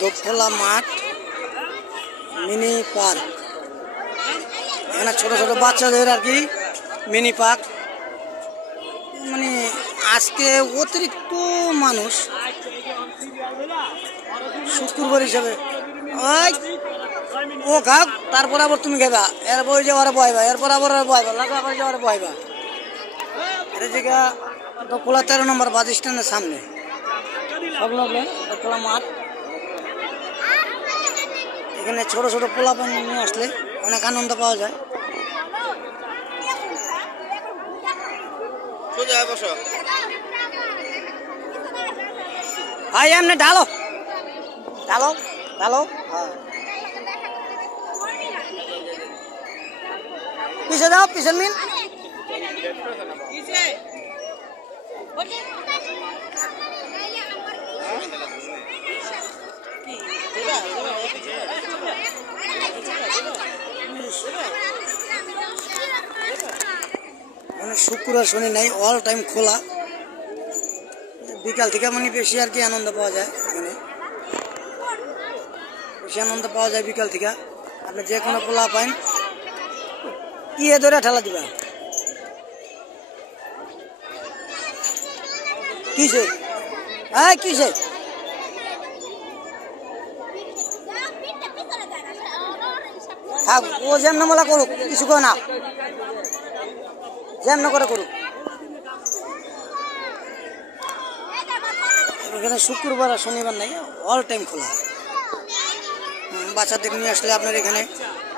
দোখলা মাঠ mini park. এখানে ছোট ছোট বাচ্চাদের আর কি মিনি পার্ক। মানে আজকে অতিরিক্ত মানুষ শুক্রবার হিসাবে ওই ও খাক, তারপর আবার তুমি খাইবা, এরপর যে ওরা বয়বা, এরপর আবার বয়বা, লাগা করে যে ওরা বয়বা। এটা জায়গা দোখলা 13 নম্বর বাস স্ট্যান্ডের সামনে সংলগ্ন দোখলা মাঠ। এখানে ছোট ছোট পোলাপান নিয়ে আসলে অনেক আনন্দ পাওয়া যায়। ভাই এমনি ঢালো ঢালো ঢালো, হ্যাঁ পিছে যাও, পিছন মিন শুক্র আর শনি নাই, অল টাইম খোলা। বিকাল থেকে মানে বেশি আর কি আনন্দ পাওয়া যায়। এখানে বেশি আনন্দ পাওয়া যায় বিকাল থেকে। আপনি যে কোনো পোলা পাইন ইয়ে ধরে ঠেলা দিবা। কিসে হ্যাঁ কিসে থাক, ও যেমন মোলা করুক, কিছু করে না, যেমন করে করুক। এখানে শুক্রবার আর শনিবার নাই, অল টাইম খোলা। বাচ্চাদের নিয়ে আসলে আপনার এখানে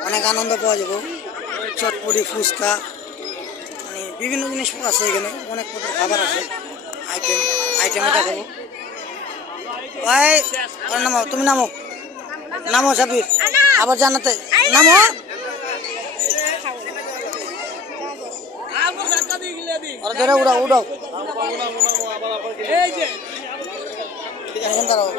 অনেক আনন্দ পাওয়া যাবে। চটপটি, ফুচকা, মানে বিভিন্ন জিনিস আছে এখানে, অনেক প্রকার খাবার আছে, আইটেমে দেখাবো। ভাই নামো, তুমি নামো, নামো সাবির, আবার জানাতে নামো। ধরে উড়াও উড়াও, দাঁড়াও।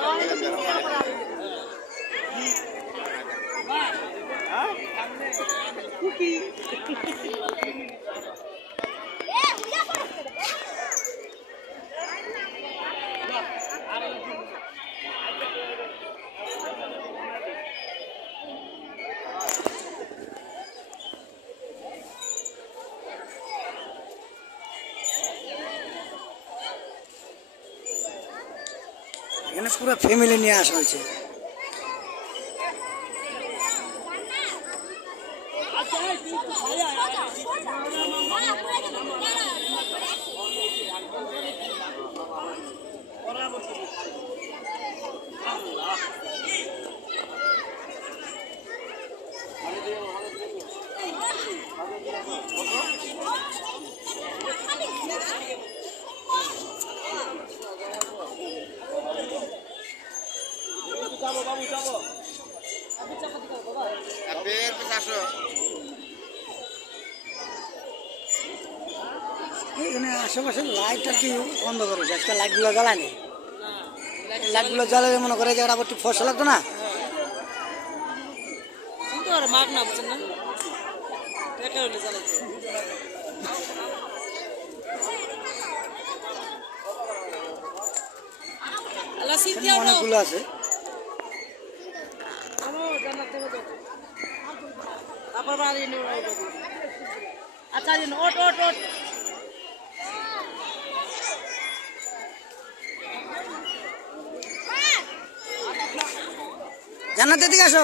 এখানে পুরো ফ্যামিলি নিয়ে আসা হয়েছে। এখানে আশেপাশে লাইট আর কি বন্ধ করেছে, আজকে লাইটগুলো জ্বালায়নি। লাইটগুলো জ্বালালে মনে করে যে আবার একটু ফসল লাগতো না। অনেকগুলো আছে। জান্নাত দিকে আসো।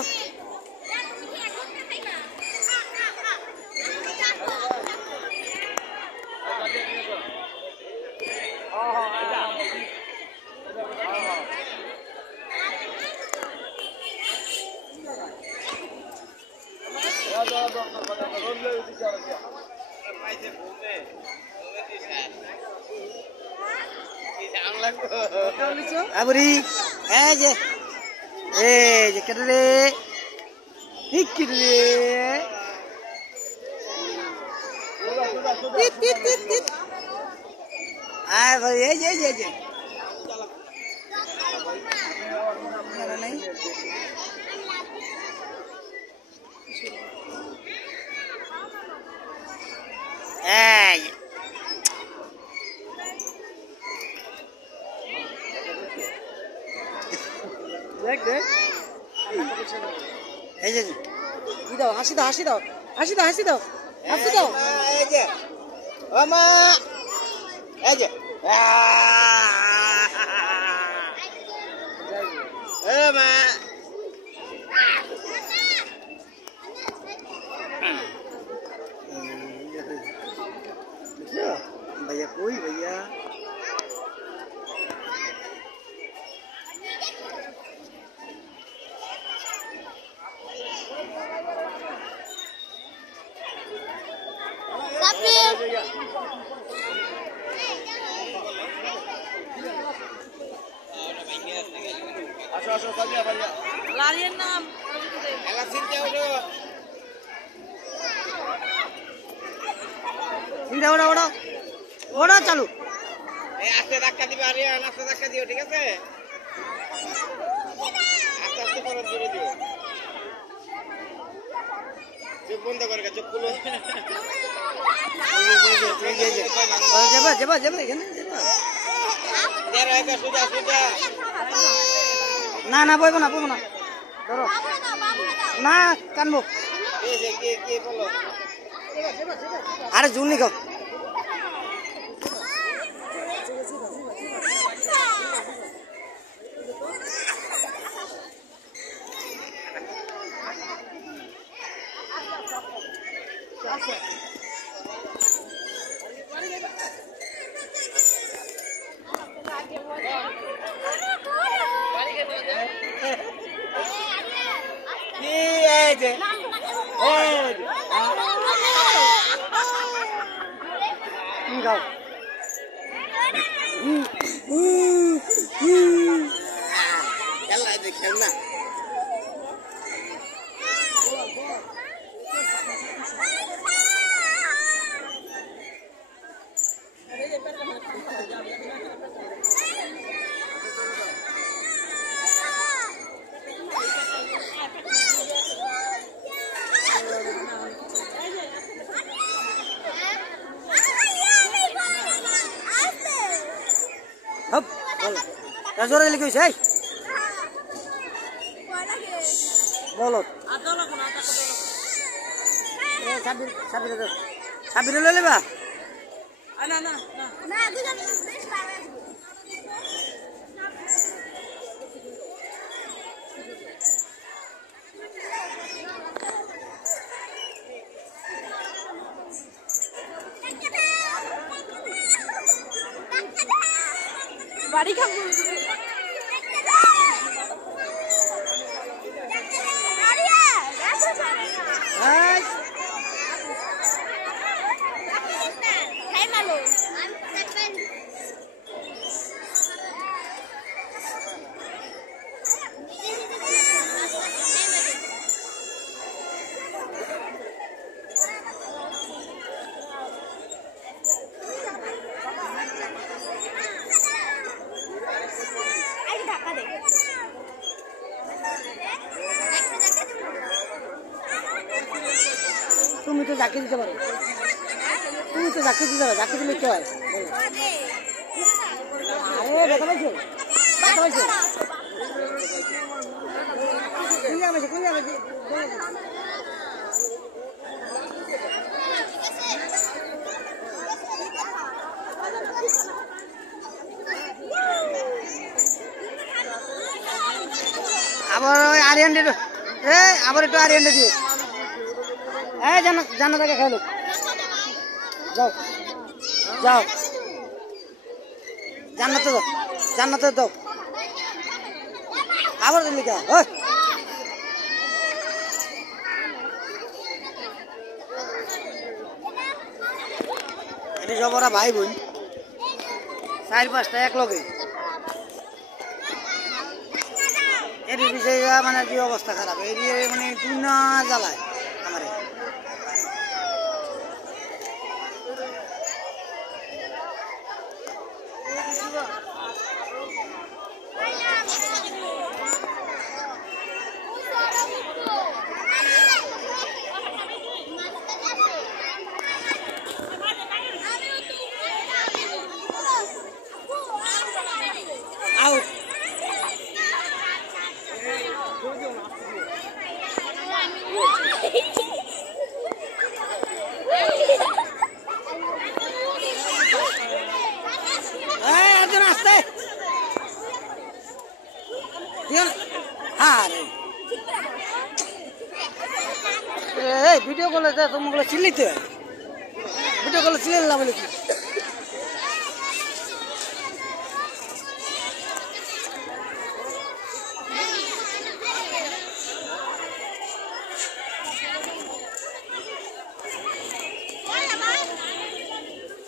আবরি এই যে কেটে রে, ঠিক কেটে রে, আয় ভাই এই যে দেখ এই যে ই দাও, হাসি দাও, হাসি দাও, হাসি দাও, হাসি দাও, হাসি দাও। এই যে ও মা, এই যে ও মা, भैया कोई भैया আসো আসো সাজিয়া ভাইয়া লালিয়ের নাম এলা সিনতে ওঠো। চিন্তা ওড়া ওড়া ওড়া চালু। এই আস্তে ধাক্কা দিবে, আরে আস্তে ধাক্কা দিও, ঠিক আছে? আস্তে আস্তে করো, জোরে দিও। চোখ বন্ধ করে, চোখ খুলো। যাবা যাবা যাবা এখানে যাবা। সোজা সোজা। না না বইব না, বইব না, ধরো না, কানবো। কে বলো? আরে জুনি খাও। কি এই যে খাও। খেলা দেখেন না। হপ বল জোরে লিখে হইছে। এই বলো সাবির সাবির সাবির লই লেবা। না না না বাড়ি খাবো। তুমি তো যাকে দিতে পারো, তুমি তো যাকে দিতে পারো, যাকে দিলে কি হয়? আরে দেখা পাইছো, দেখা পাইছো কোন যাবে, কোন যাবে? আবার ওই আরিয়ানটা আবার একটু আরিয়ানটা দিও। হ্যাঁ জান্নাতাকে খাইলো, যাও যাও জান্নাতে দাও, জান্নাতে দাও। আবার লিখা ওই এটা সব ওরা ভাই বোন, 4-5টা এক লগে। এর বিষয়ে মানে কি অবস্থা খারাপ, এই মানে দুনা জ্বালায় আমার। আউট হ্যাঁ রে এই ভিডিও কলে যা তোমাগুলো চিল্লিতে ভিডিও কলে চিল্লি না বলে কি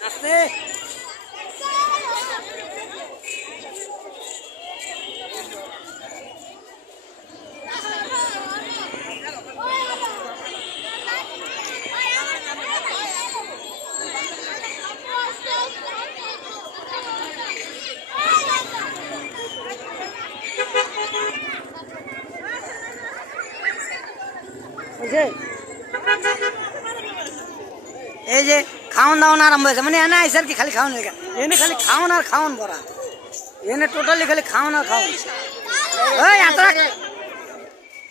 আসতে এই যে খাওয়ান দাওয়ান আরম্ভ হয়েছে মানে এনে আইসার কি খালি খাওয়ান এনে খালি খাওয়ান আর খাওয়ান ভরা এনে টোটালি খালি খাওয়ান আর খাওয়ান এই এত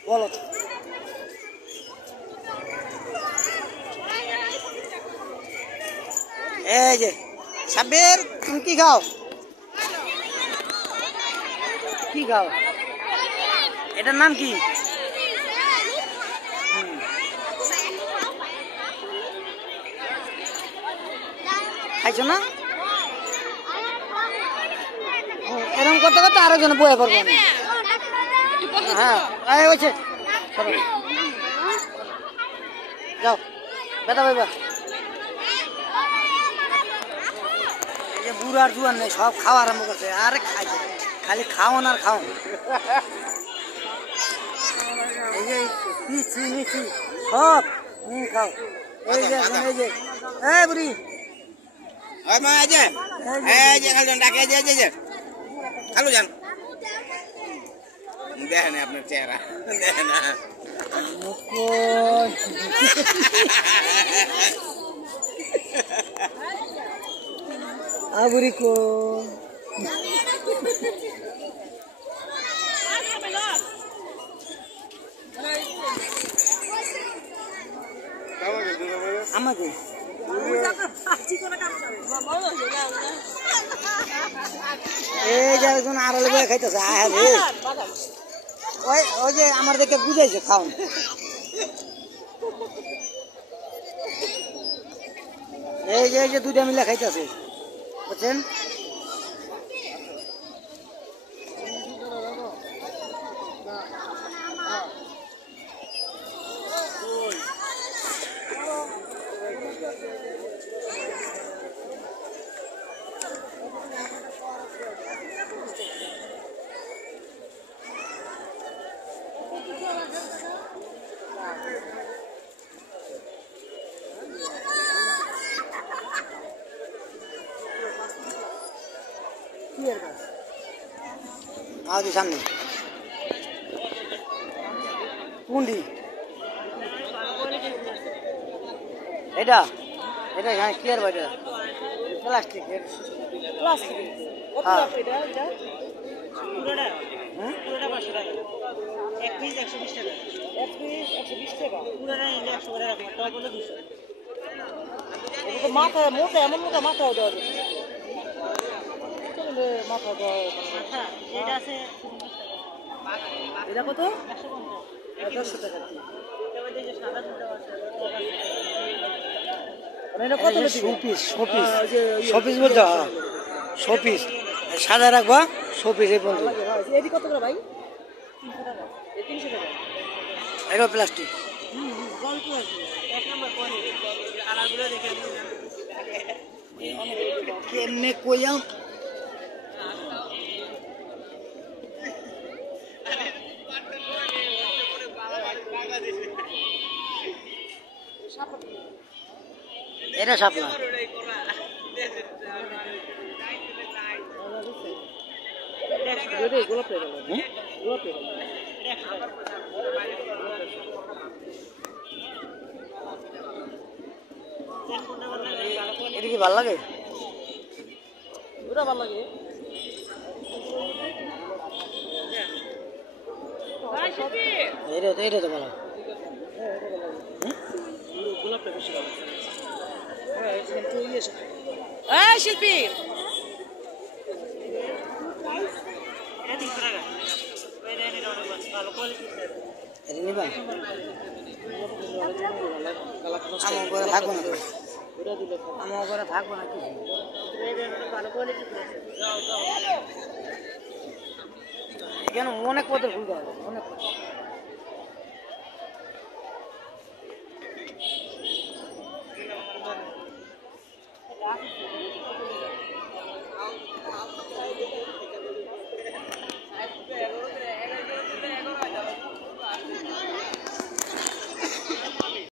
বলো এই যে সাব্বির তুমি কি খাও কি খাও এটার নাম কি খাইছো না এরকম করতে করতে আরো জন বয়ে পড়বো হ্যাঁ হয়েছে যাও বেটা ভাইবা এই যে বুড়ো আর জুয়ান নেই সব খাওয়া আরম্ভ করছে আরে খাইছে খালি খাওয়ান আর খাওয়ান এই যে নিচ্ছি নিচ্ছি সব খাও এই যে এই যে এই বুড়ি ওই মা এই যে খালু যান ডাকে যে খালু যান দেখেন আপনার চেহারা দেখেন বুড়ি কো আমাকে এই যে একজন আড়ালে বয়ে খাইতেছে ওই যে আমার দেখে বুঝাইছে খাওন এই যে দুইটা মিলে খাইতেছে বুঝছেন আগে সামনে কোনটি এটা এটা হ্যাঁ কি আর এটা প্লাস্টিক প্লাস্টিক পুরোটা 500 টাকা এক পিস 120 টাকা এক পিস 120 টাকা পুরোটা নিলে 100 করে রাখবো তাই বলে 200 এটা তো মাথা মোটা এমন মোটা মাথাও দেওয়া যাবে মাথা দেওয়া আচ্ছা এটা আছে এটা কত 150 টাকা এবার এই যে সাদা দুটো আছে এটা কত শোপিস শোপিস শোপিস বলছো শোপিস সাদা রাখবা শোপিস এই বন্ধু এটি কত করে ভাই 300 টাকা এই 300 টাকা এটা প্লাস্টিক জল কি আছে এক নাম্বার পরে আলাগুলো দেখে কেমনে কইয়াম এটা শাপলা এটা কি ভাল লাগে ওটা ভালো লাগে এটা তো ভালো গোলাপটা বেশি ভালো হ্যাঁ শিল্পী ভালো কোয়ালিটি এটা নিবেন আমার ঘরে থাকবো না আমার ঘরে থাকবো না কিছু ভালো কোয়ালিটি এখানে অনেক পদের ফুল দেওয়া অনেক পদের